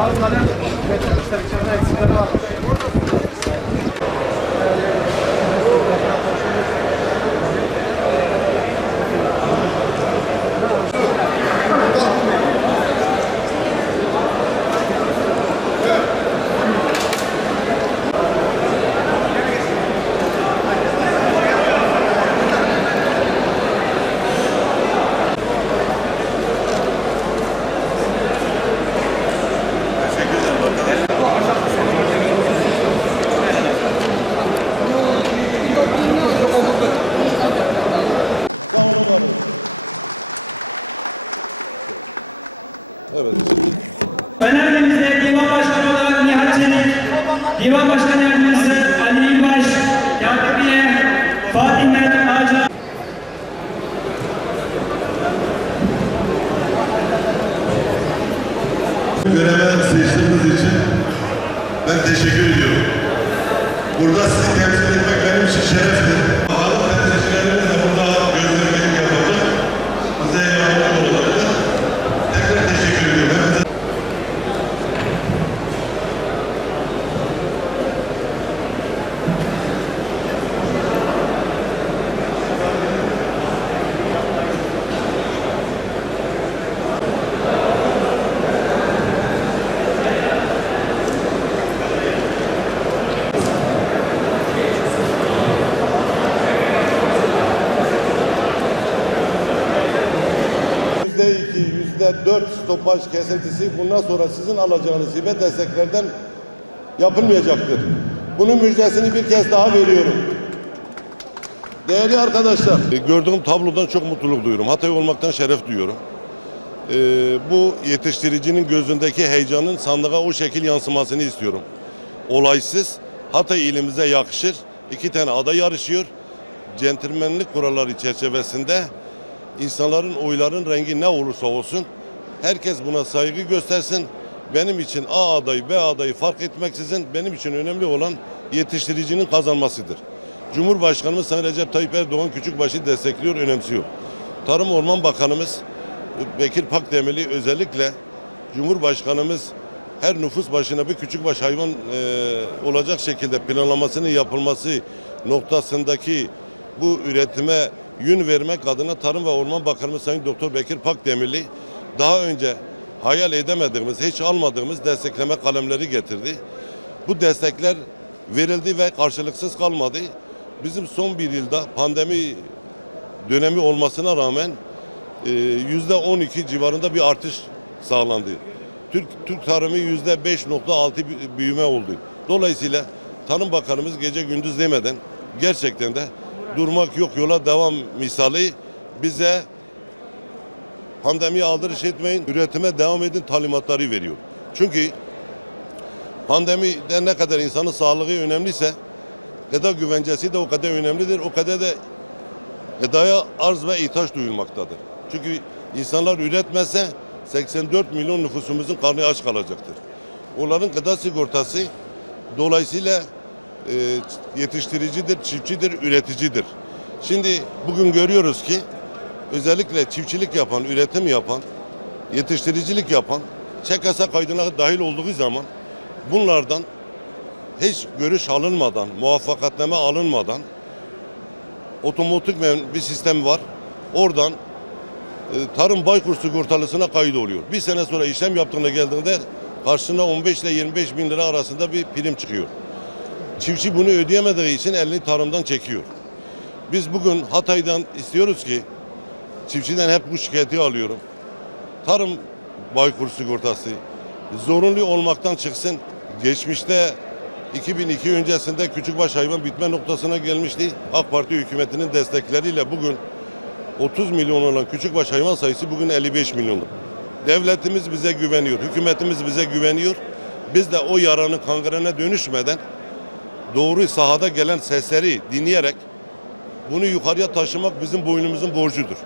Bazıları getirmişler Evet. Şimdi Önergemizde Divan Başkanı olarak Nihat Çelik, Divan Başkanı Yardımcısı Ali İlbaş, Yakubiye, Fatih Mert Ağaca, göreve seçtiğiniz için ben teşekkür ediyorum. Burada sizi temsil etmek benim için şereftir. Bakalım temsilcilerimiz de burada gözlemcilik yapacak. Bize yardımcı olacaklar. Tekrar teşekkür ediyorum. Hepinize Yüzde yüzde dört stopaj kesintisi bundan sonra sizin alacağınız hibe desteklerden yapılmayacaktır. Bunun müjdesini bir kez daha veriyorum. Değerli arkadaşlar, e, gördüğüm tablodan çok mutluluk duyuyorum. Hatay olmaktan şeref duyuyorum. Ee, bu yetiştiricinin gözündeki heyecanın sandığa o şekil yansımasını istiyorum. Olaysız, Hatay ilimize yakışır. İki tane aday yarışıyor. Centilmenlik kuralları çerçevesinde insanların oyların rengi ne olursa olsun herkes buna saygı göstersin. Benim için A adayı B adayı fark etmeksizin benim için önemli olan yetiştiricinin kazanmasıdır. Cumhurbaşkanımız Sayın Recep Tayyip Erdoğan Küçükbaş'ı destekliyor, önemsiyor. Tarım Orman Bakanımız Bekir Pakdemirli özellikle Cumhurbaşkanımız her nüfus başına bir küçükbaş hayvan e, olacak şekilde planlamasının yapılması noktasındaki bu üretime yön vermek adına Tarım ve Orman Bakanımız Sayın Doktor Bekir Pakdemirli daha önce hayal edemediğimiz, hiç almadığımız destekleme kalemleri getirdi. Bu destekler verildi ve karşılıksız kalmadı. Bizim son bir yılda pandemi dönemi olmasına rağmen e, yüzde 12 civarında bir artış sağlandı. Türk Türk tarımı yüzde 5.6 bir büyüme oldu. Dolayısıyla Tarım Bakanımız gece gündüz demeden gerçekten de durmak yok yola devam misali bize pandemiye aldırış etmeyin, üretime devam edin talimatları veriyor. Çünkü pandemide ne kadar insanın sağlığı önemliyse gıda güvencesi de o kadar önemlidir. O kadar da gıdaya arz ve ihtiyaç duyulmaktadır. Çünkü insanlar üretmezse 84 milyon nüfusumuzun karnı aç kalacaktır. Onların gıda sigortası dolayısıyla e, yetiştiricidir, çiftçidir, üreticidir. Şimdi bugün görüyoruz ki özellikle çiftçilik yapan, üretim yapan, yetiştiricilik yapan ÇKS kaydına dahil olduğu zaman bunlardan hiç görüş alınmadan, muvaffakatname alınmadan otomatik bir sistem var. Oradan e, tarım Baykur sigortalısına kayıt oluyor. Bir sene sonra işlem yaptığında geldiğinde karşısına 15 ile 25 bin lira arasında bir prim çıkıyor. Çiftçi bunu ödeyemediği için elini tarımdan çekiyor. Biz bugün Hatay'dan istiyoruz ki çiftçiden hep bu şikayeti alıyorum. Tarım Baykur sigortası zorunlu olmaktan çıksın. Geçmişte 2002 öncesinde küçükbaş hayvan bitme noktasına gelmişti. AK Parti hükümetinin destekleriyle bugün 30 milyon olan küçükbaş hayvan sayısı bugün 55 milyon. Devletimiz bize güveniyor, hükümetimiz bize güveniyor. Biz de o yaranın kangrene dönüşmeden doğru sahada gelen sesleri dinleyerek bunu yukarıya taşımak bizim boynumuzun borcudur.